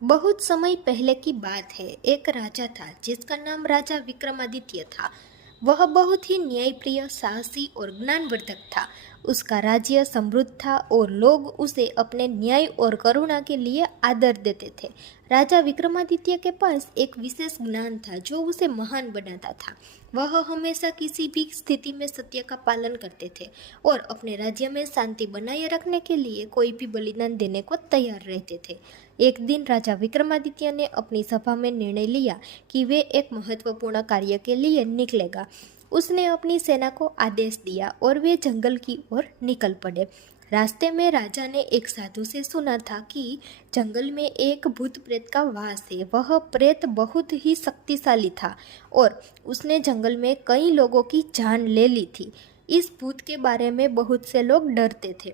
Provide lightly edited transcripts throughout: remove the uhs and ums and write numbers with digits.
बहुत समय पहले की बात है। एक राजा था जिसका नाम राजा विक्रमादित्य था। वह बहुत ही न्यायप्रिय, साहसी और ज्ञानवर्धक था। उसका राज्य समृद्ध था और लोग उसे अपने न्याय और करुणा के लिए आदर देते थे। राजा विक्रमादित्य के पास एक विशेष ज्ञान था जो उसे महान बनाता था। वह हमेशा किसी भी स्थिति में सत्य का पालन करते थे और अपने राज्य में शांति बनाए रखने के लिए कोई भी बलिदान देने को तैयार रहते थे। एक दिन राजा विक्रमादित्य ने अपनी सभा में निर्णय लिया कि वे एक महत्वपूर्ण कार्य के लिए निकलेगा। उसने अपनी सेना को आदेश दिया और वे जंगल की ओर निकल पड़े। रास्ते में राजा ने एक साधु से सुना था कि जंगल में एक भूत प्रेत का वास है। वह प्रेत बहुत ही शक्तिशाली था और उसने जंगल में कई लोगों की जान ले ली थी। इस भूत के बारे में बहुत से लोग डरते थे,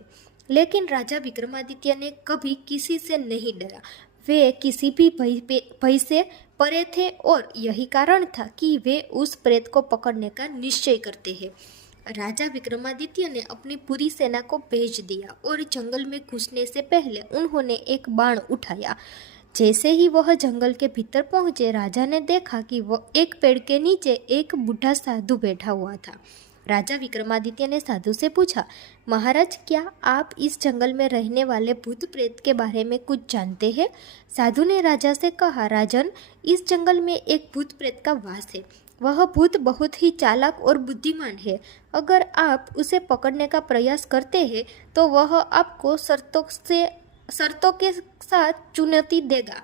लेकिन राजा विक्रमादित्य ने कभी किसी से नहीं डरा। वे किसी भी भय से परे थे और यही कारण था कि वे उस प्रेत को पकड़ने का निश्चय करते हैं। राजा विक्रमादित्य ने अपनी पूरी सेना को भेज दिया और जंगल में घुसने से पहले उन्होंने एक बाण उठाया। जैसे ही वह जंगल के भीतर पहुंचे, राजा ने देखा कि वह एक पेड़ के नीचे एक बूढ़ा साधु बैठा हुआ था। राजा विक्रमादित्य ने साधु से पूछा, महाराज, क्या आप इस जंगल में रहने वाले भूत प्रेत के बारे में कुछ जानते हैं? साधु ने राजा से कहा, राजन, इस जंगल में एक भूत प्रेत का वास है। वह भूत बहुत ही चालाक और बुद्धिमान है। अगर आप उसे पकड़ने का प्रयास करते हैं तो वह आपको शर्तों के साथ चुनौती देगा।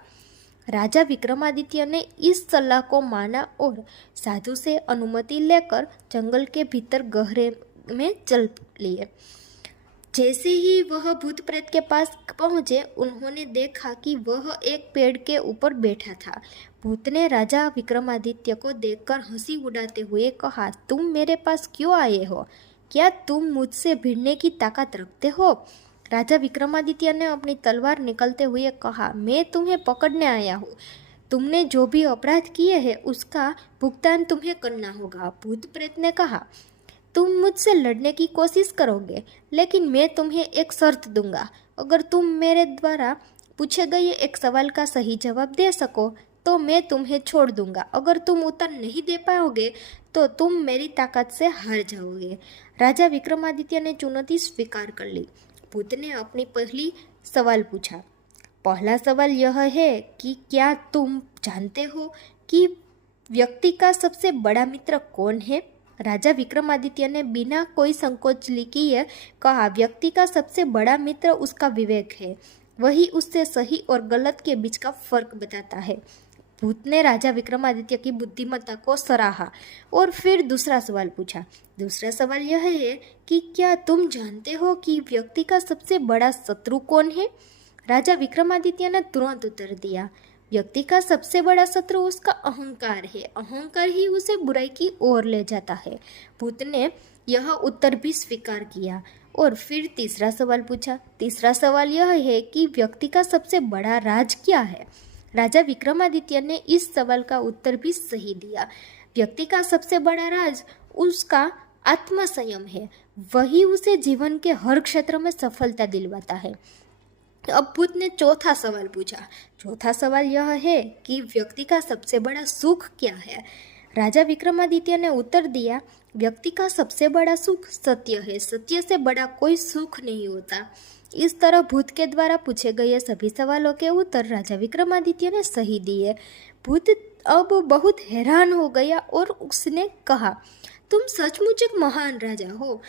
राजा विक्रमादित्य ने इस सलाह को माना और साधु से अनुमति लेकर जंगल के भीतर गहरे में चल लिए। जैसे ही वह भूत प्रेत के पास पहुंचे, उन्होंने देखा कि वह एक पेड़ के ऊपर बैठा था। भूत ने राजा विक्रमादित्य को देखकर हंसी उड़ाते हुए कहा, तुम मेरे पास क्यों आए हो? क्या तुम मुझसे भिड़ने की ताकत रखते हो? राजा विक्रमादित्य ने अपनी तलवार निकलते हुए कहा, मैं तुम्हें पकड़ने आया हूँ। तुमने जो भी अपराध किए हैं उसका भुगतान तुम्हें करना होगा। भूत प्रेत ने कहा, तुम मुझसे लड़ने की कोशिश करोगे, लेकिन मैं तुम्हें एक शर्त दूंगा। अगर तुम मेरे द्वारा पूछे गए एक सवाल का सही जवाब दे सको तो मैं तुम्हें छोड़ दूंगा। अगर तुम उत्तर नहीं दे पाओगे तो तुम मेरी ताकत से हार जाओगे। राजा विक्रमादित्य ने चुनौती स्वीकार कर ली। भूत ने अपनी पहली सवाल पूछा। पहला सवाल यह है कि क्या तुम जानते हो कि व्यक्ति का सबसे बड़ा मित्र कौन है? राजा विक्रमादित्य ने बिना कोई संकोच किए कहा, व्यक्ति का सबसे बड़ा मित्र उसका विवेक है। वही उससे सही और गलत के बीच का फर्क बताता है। भूत ने राजा विक्रमादित्य की बुद्धिमत्ता को सराहा और फिर दूसरा सवाल पूछा। दूसरा सवाल यह है कि क्या तुम जानते हो कि व्यक्ति का सबसे बड़ा शत्रु कौन है? राजा विक्रमादित्य ने तुरंत उत्तर दिया, व्यक्ति का सबसे बड़ा शत्रु उसका अहंकार है। अहंकार ही उसे बुराई की ओर ले जाता है। भूत ने यह उत्तर भी स्वीकार किया और फिर तीसरा सवाल पूछा। तीसरा सवाल यह है कि व्यक्ति का सबसे बड़ा राज क्या है? राजा विक्रमादित्य ने इस सवाल का उत्तर भी सही दिया। व्यक्ति का सबसे बड़ा राज उसका आत्मसंयम है। वही उसे जीवन के हर क्षेत्र में सफलता दिलवाता है। अब भूत ने चौथा सवाल पूछा। चौथा सवाल यह है कि व्यक्ति का सबसे बड़ा सुख क्या है? राजा विक्रमादित्य ने उत्तर दिया, व्यक्ति का सबसे बड़ा सुख सत्य है। सत्य से बड़ा कोई सुख नहीं होता। इस तरह भूत के द्वारा पूछे गए सभी सवालों के उत्तर राजा विक्रमादित्य ने सही दिए। भूत अब बहुत हैरान हो गया और उसने कहा, तुम सचमुच एक महान राजा हो।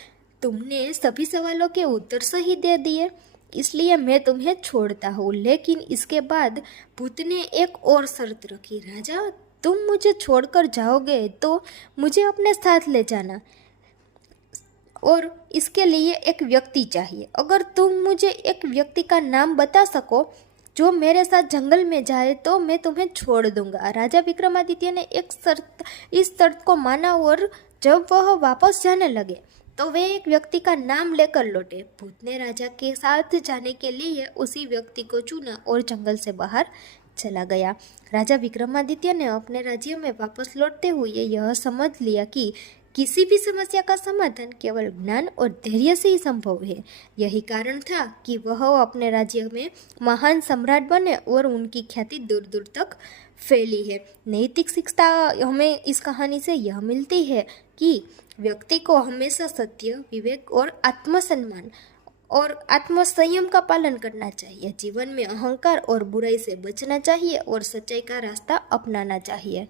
तुमने सभी सवालों के उत्तर सही दे दिए, इसलिए मैं तुम्हें छोड़ता हूँ। लेकिन इसके बाद भूत ने एक और शर्त रखी। राजा, तुम मुझे छोड़कर जाओगे तो मुझे अपने साथ ले जाना और इसके लिए एक व्यक्ति चाहिए। अगर तुम मुझे एक व्यक्ति का नाम बता सको जो मेरे साथ जंगल में जाए तो मैं तुम्हें छोड़ दूंगा। राजा विक्रमादित्य ने इस शर्त को माना और जब वह वापस जाने लगे तो वे एक व्यक्ति का नाम लेकर लौटे। भूत ने राजा के साथ जाने के लिए उसी व्यक्ति को चुना और जंगल से बाहर चला गया। राजा विक्रमादित्य ने अपने राज्य में वापस लौटते हुए यह समझ लिया कि किसी भी समस्या का समाधान केवल ज्ञान और धैर्य से ही संभव है। यही कारण था कि वह अपने राज्य में महान सम्राट बने और उनकी ख्याति दूर दूर तक फैली है। नैतिक शिक्षा हमें इस कहानी से यह मिलती है कि व्यक्ति को हमेशा सत्य, विवेक और आत्मसम्मान और आत्मसंयम का पालन करना चाहिए। जीवन में अहंकार और बुराई से बचना चाहिए और सच्चाई का रास्ता अपनाना चाहिए।